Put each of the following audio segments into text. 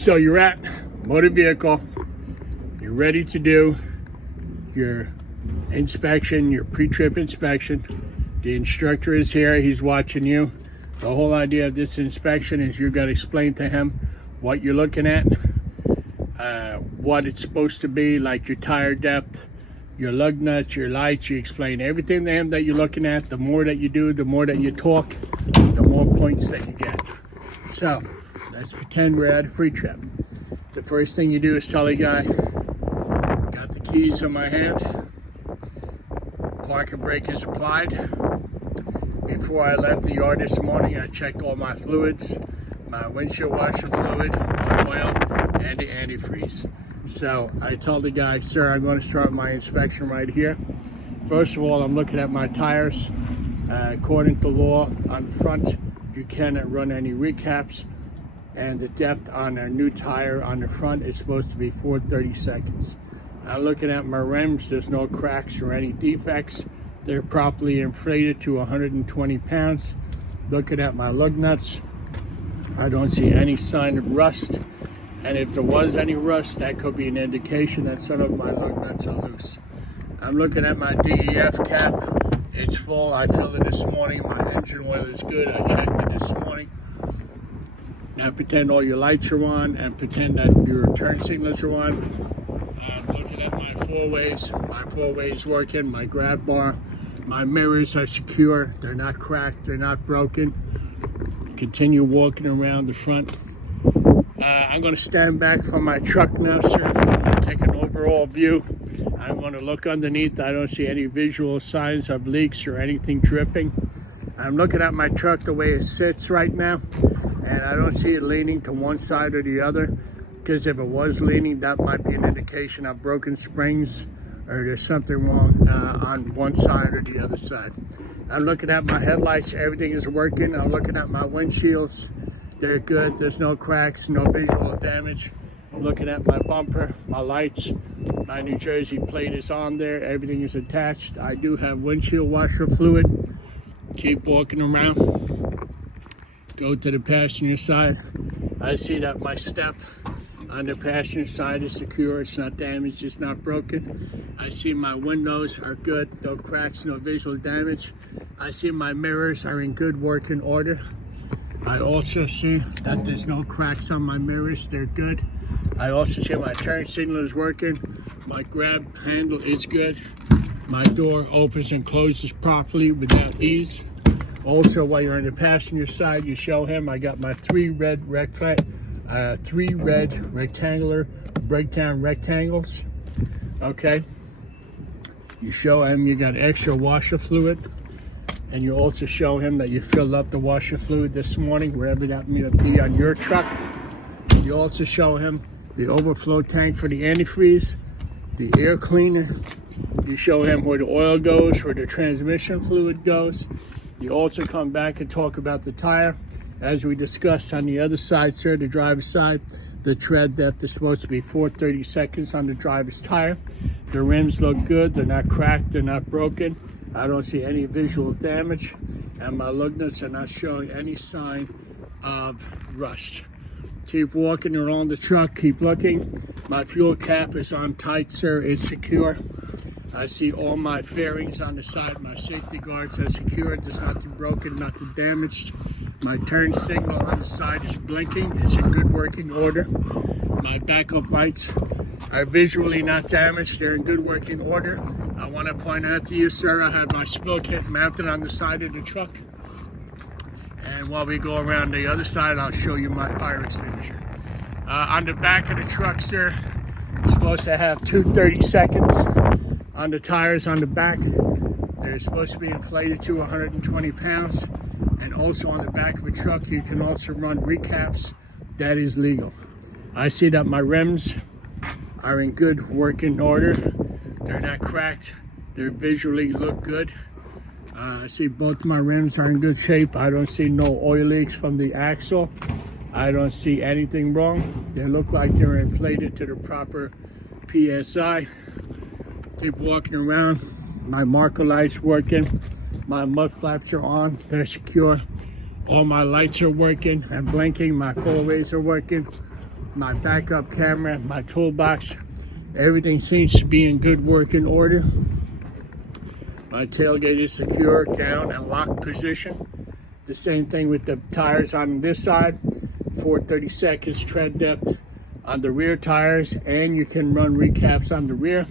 So you're at motor vehicle, you're ready to do your inspection, your pre-trip inspection. The instructor is here, he's watching you. The whole idea of this inspection is you're going to explain to him what you're looking at, what it's supposed to be, like your tire depth, your lug nuts, your lights. You explain everything to him that you're looking at. The more that you do, the more that you talk, the more points that you get. So let's pretend we're at a pre-trip. The first thing you do is tell the guy, got the keys in my hand, parking brake is applied. Before I left the yard this morning, I checked all my fluids, my windshield washer fluid, oil, and the antifreeze. So I told the guy, sir, I'm going to start my inspection right here. First of all, I'm looking at my tires. According to law, on the front, you cannot run any recaps, and the depth on a new tire on the front is supposed to be 430 seconds. I'm looking at my rims, there's no cracks or any defects. They're properly inflated to 120 pounds. Looking at my lug nuts, I don't see any sign of rust. And if there was any rust, that could be an indication that some of my lug nuts are loose. I'm looking at my DEF cap. It's full. I filled it this morning. My engine oil is good. I checked it this morning. Now pretend all your lights are on and pretend that your turn signals are on. I'm looking at my four-ways. My four-way is working. My grab bar. My mirrors are secure. They're not cracked. They're not broken. Continue walking around the front. I'm going to stand back from my truck now, sir. I'm going to take an overall view. I'm going to look underneath. I don't see any visual signs of leaks or anything dripping. I'm looking at my truck the way it sits right now, and I don't see it leaning to one side or the other, because if it was leaning, that might be an indication of broken springs or there's something wrong on one side or the other side. I'm looking at my headlights. Everything is working. I'm looking at my windshields. They're good. There's no cracks, no visual damage. I'm looking at my bumper, my lights. My New Jersey plate is on there. Everything is attached. I do have windshield washer fluid. Keep walking around. Go to the passenger side. I see that my step on the passenger side is secure. It's not damaged. It's not broken. I see my windows are good. No cracks, no visual damage. I see my mirrors are in good working order. I also see that there's no cracks on my mirrors. They're good. I also see my turn signal is working. My grab handle is good. My door opens and closes properly without ease. Also, while you're on the passenger side, you show him I got my three red rectangular breakdown rectangles. Okay. You show him you got extra washer fluid. And you also show him that you filled up the washer fluid this morning, wherever that may be on your truck. You also show him the overflow tank for the antifreeze, the air cleaner. You show him where the oil goes, where the transmission fluid goes. You also come back and talk about the tire. As we discussed on the other side, sir, the driver's side, the tread depth is supposed to be 430 seconds on the driver's tire. The rims look good. They're not cracked. They're not broken. I don't see any visual damage, and my lug nuts are not showing any sign of rust. Keep walking around the truck, keep looking. My fuel cap is on tight, sir. It's secure. I see all my fairings on the side. My safety guards are secured. There's nothing broken, nothing damaged. My turn signal on the side is blinking. It's in good working order. My backup lights are visually not damaged. They're in good working order. I want to point out to you, sir, I have my spill kit mounted on the side of the truck. And while we go around the other side, I'll show you my fire extinguisher. On the back of the truck, sir, it's supposed to have 230 seconds on the tires on the back. They're supposed to be inflated to 120 pounds. And also on the back of a truck, you can also run recaps. That is legal. I see that my rims are in good working order. They're not cracked. They visually look good. I see both my rims are in good shape. I don't see no oil leaks from the axle. I don't see anything wrong. They look like they're inflated to the proper PSI. Keep walking around. My marker lights working. My mud flaps are on. They're secure. All my lights are working and blinking. My four-ways are working. my backup camera, my toolbox. Everything seems to be in good working order. My tailgate is secure, down and locked position. The same thing with the tires on this side. 4/32 tread depth on the rear tires, and you can run recaps on the rear.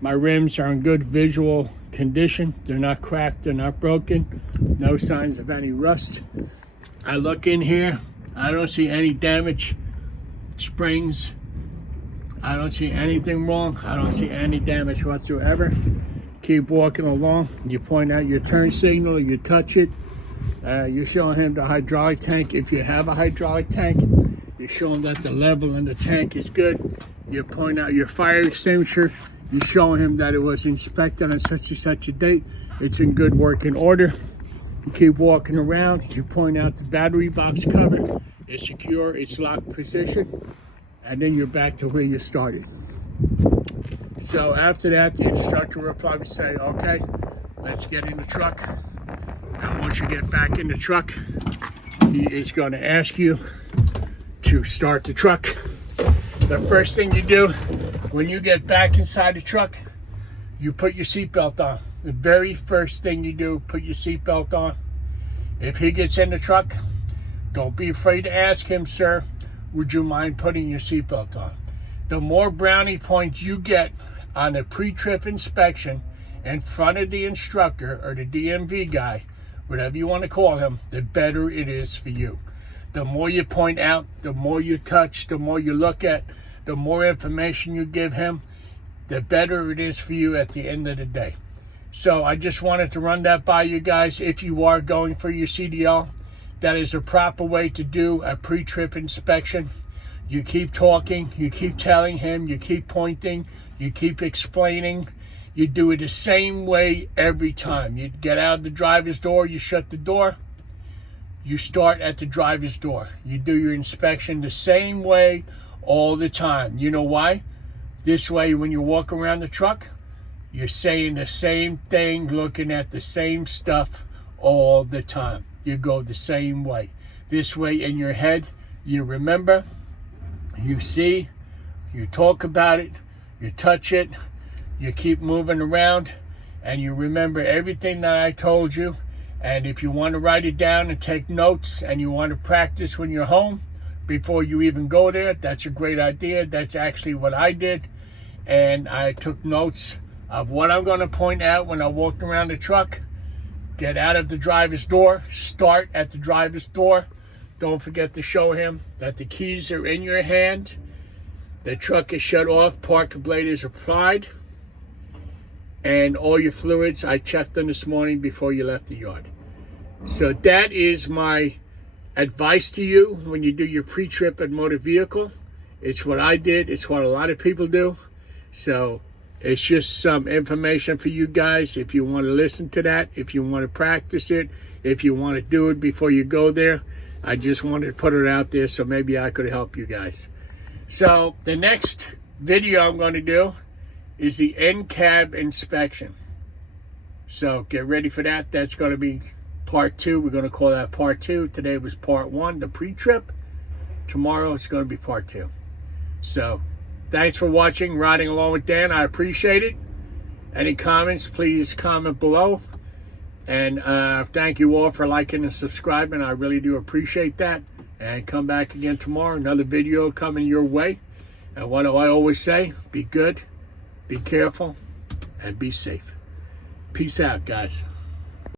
My rims are in good visual condition. They're not cracked, they're not broken. No signs of any rust. I look in here, I don't see any damage. Springs, I don't see anything wrong. I don't see any damage whatsoever. Keep walking along. You point out your turn signal, you touch it. You're showing him the hydraulic tank. If you have a hydraulic tank, you show him that the level in the tank is good. You point out your fire extinguisher. You show him that it was inspected on such and such a date. It's in good working order. You keep walking around. You point out the battery box cover. It's secure, it's locked position. And then you're back to where you started. So after that, the instructor will probably say, okay, let's get in the truck. And once you get back in the truck, he is going to ask you to start the truck. The first thing you do when you get back inside the truck, you put your seatbelt on. The very first thing you do, put your seatbelt on. If he gets in the truck, don't be afraid to ask him, sir, would you mind putting your seatbelt on? The more brownie points you get on a pre-trip inspection in front of the instructor or the DMV guy, whatever you want to call him, the better it is for you. The more you point out, the more you touch, the more you look at, the more information you give him, the better it is for you at the end of the day. So I just wanted to run that by you guys. If you are going for your CDL, that is a proper way to do a pre-trip inspection. You keep talking, you keep telling him, you keep pointing, you keep explaining. You do it the same way every time. You get out of the driver's door, you shut the door, you start at the driver's door. You do your inspection the same way all the time. You know why? This way, when you walk around the truck, you're saying the same thing, looking at the same stuff all the time. You go the same way. This way in your head, you remember, you see, you talk about it, you touch it, you keep moving around, and you remember everything that I told you. And if you want to write it down and take notes and you want to practice when you're home before you even go there, that's a great idea. That's actually what I did. And I took notes of what I'm going to point out when I walk around the truck. Get out of the driver's door. Start at the driver's door. Don't forget to show him that the keys are in your hand. The truck is shut off. Parking blade is applied. And all your fluids, I checked them this morning before you left the yard. So that is my advice to you when you do your pre-trip and motor vehicle. It's what I did. It's what a lot of people do. So it's just some information for you guys. If you want to listen to that, if you want to practice it, if you want to do it before you go there, I just wanted to put it out there so maybe I could help you guys. So the next video I'm going to do is the end cab inspection. So get ready for that. That's going to be part 2. We're going to call that part 2. Today was part 1, the pre-trip. Tomorrow it's going to be part 2. So thanks for watching, Riding Along with Dan. I appreciate it. Any comments, please comment below. And thank you all for liking and subscribing. I really do appreciate that. And come back again tomorrow. Another video coming your way. And what do I always say? Be good, be careful, and be safe. Peace out, guys.